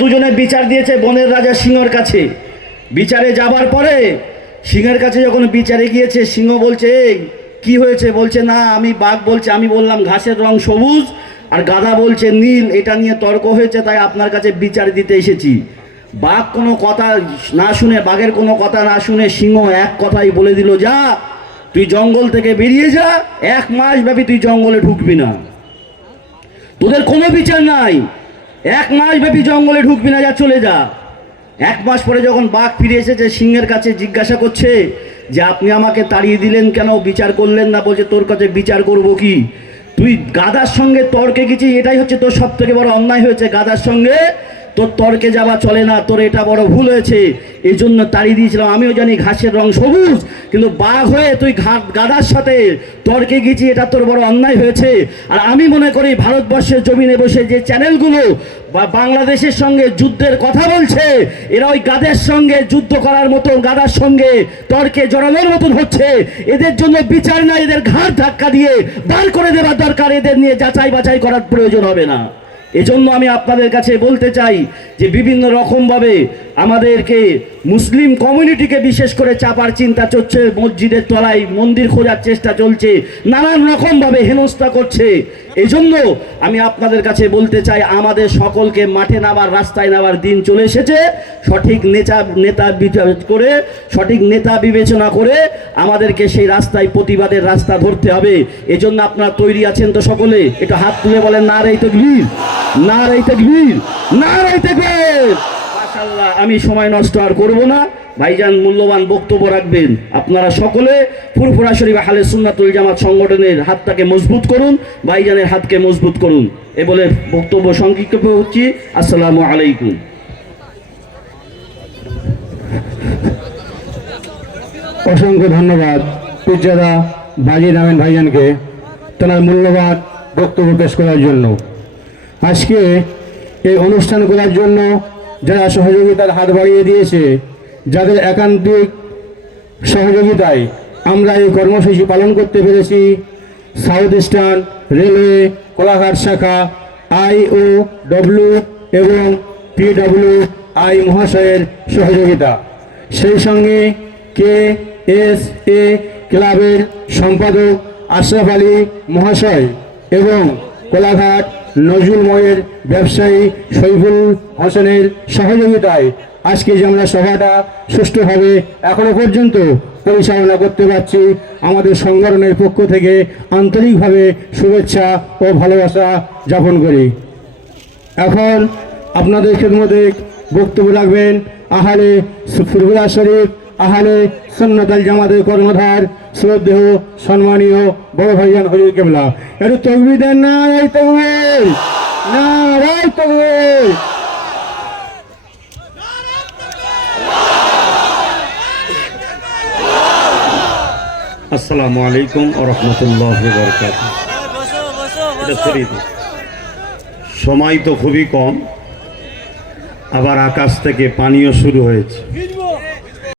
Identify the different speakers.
Speaker 1: দুজনে বিচার দিয়েছে বনের রাজা সিংহর কাছে। বিচারে যাবার পরে সিংহের কাছে যখন বিচারে গিয়েছে, সিংহ বলছে কি হয়েছে? বলছে, না, আমি বাঘ, বলছে, আমি বললাম ঘাসের রং সবুজ আর গাধা বলছে নীল, এটা নিয়ে তর্ক হয়েছে, তাই আপনার কাছে বিচার দিতে এসেছি। বাঘ কোনো কথা না শুনে, বাঘের কোনো কথা না শুনে সিংহ এক কথাই বলে দিল, যা, তুই জঙ্গল থেকে বেরিয়ে যা, এক মাস ব্যাপী তুই জঙ্গলে ঢুকবি না। তোদের কোনো বিচার নাই। এক মাস ব্যাপী জঙ্গলে ঢুকবি না, যা চলে যা। এক মাস পরে যখন বাঘ ফিরে এসেছে, সিংহের কাছে জিজ্ঞাসা করছে যে, আপনি আমাকে তাড়িয়ে দিলেন কেন? বিচার করলেন না? বলছে, তোর কাছে বিচার করব কি? তুই গাদার সঙ্গে তর্কে গেছিস? এটাই হচ্ছে তোর সব থেকে বড় অন্যায় হয়েছে। গাদার সঙ্গে তোর তর্কে যাওয়া চলে না, তোর এটা বড় ভুল হয়েছে। এই জন্য তাড়িয়ে দিয়েছিলাম। আমিও জানি ঘাসের রং সবুজ, কিন্তু বাঘ হয়ে তুই গাদার সাথে তর্কে গেছি, এটা তোর বড় অন্যায় হয়েছে। আর আমি মনে করি ভারতবর্ষের জমিনে বসে যে চ্যানেলগুলো বা বাংলাদেশের সঙ্গে যুদ্ধের কথা বলছে, এরা ওই গাদের সঙ্গে যুদ্ধ করার মতন গাদার সঙ্গে তর্কে জড়ানোর মতন হচ্ছে। এদের জন্য বিচার না এদের ঘাড় ধাক্কা দিয়ে বার করে দেওয়ার দরকার, এদের নিয়ে যাচাই বাছাই করার প্রয়োজন হবে না। এজন্য আমি আপনাদের কাছে বলতে চাই যে বিভিন্ন রকমভাবে আমাদেরকে মুসলিম কমিউনিটিকে বিশেষ করে চাপার চিন্তা চলছে, মসজিদের তলায় মন্দির খোঁজার চেষ্টা চলছে, নানান রকমভাবে হেনস্থা করছে। এজন্য আমি আপনাদের কাছে বলতে চাই, আমাদের সকলকে মাঠে নামার, রাস্তায় নামার দিন চলে এসেছে। সঠিক নেতা নেতা বিচার করে, সঠিক নেতা বিবেচনা করে আমাদেরকে সেই রাস্তায় প্রতিবাদের রাস্তা ধরতে হবে। এজন্য আপনারা তৈরি আছেন তো সকলে, একটু হাত তুলে বলেন, না রে তো না রে তকবীর না রে তকবীর। মাশাআল্লাহ, আমি সময় নষ্ট আর করব না। ভাইজান, মূল্যবান বক্তব্য রাখবেন। আপনারা সকলে ফুরফুরা শরীফ হালে সুন্নাতুল জামাত সংগঠনের হাতটাকে মজবুত করুন, ভাইজানের হাতকে মজবুত করুন। এ বলে বক্তব্য সংক্ষিপ্ত হচ্ছি। আসসালামু আলাইকুম।
Speaker 2: অসংখ্য ধন্যবাদ পীরজাদা বাজি নামেন ভাইজানকে তেনার মূল্যবান বক্তব্য পেশ করার জন্য। আজকে এই অনুষ্ঠান করার জন্য যারা সহযোগিতার হাত বাড়িয়ে দিয়েছে, যাদের একান্তিক সহযোগিতায় আমরা এই কর্মসূচি পালন করতে পেরেছি, সাউথ ইস্টার্ন রেলওয়ে কোলাঘাট শাখা আইও ডব্লিউ এবং পিডব্লিউ আই মহাশয়ের সহযোগিতা। সেই সঙ্গে কে এস এ ক্লাবের সম্পাদক আশরাফ আলী মহাশয় এবং কোলাঘাট নজরুলময়ের ব্যবসায়ী সৈফুল হোসেনের সহযোগিতায় আজকে যে আমরা সভাটা সুষ্ঠুভাবে এখনও পর্যন্ত পরিচালনা করতে পারছি, আমাদের সংগঠনের পক্ষ থেকে আন্তরিকভাবে শুভেচ্ছা ও ভালোবাসা যাপন করি। এখন আপনাদের মধ্যে বক্তব্য রাখবেন আহারে ফুরফুরা শরীফ আহারে সন্ন্যতাল জামাতের কর্মধার শ্রদ্ধেয়, সম্মানীয় বড় ভাইজান হরির কেবলা। একটু তকবি দেন না রাই তকবির না রাই তকবির
Speaker 1: আসসালামু আলাইকুম রহমতুল্লাহ বরকাত এটা সময় তো খুবই কম, আবার আকাশ থেকে পানিও শুরু হয়েছে।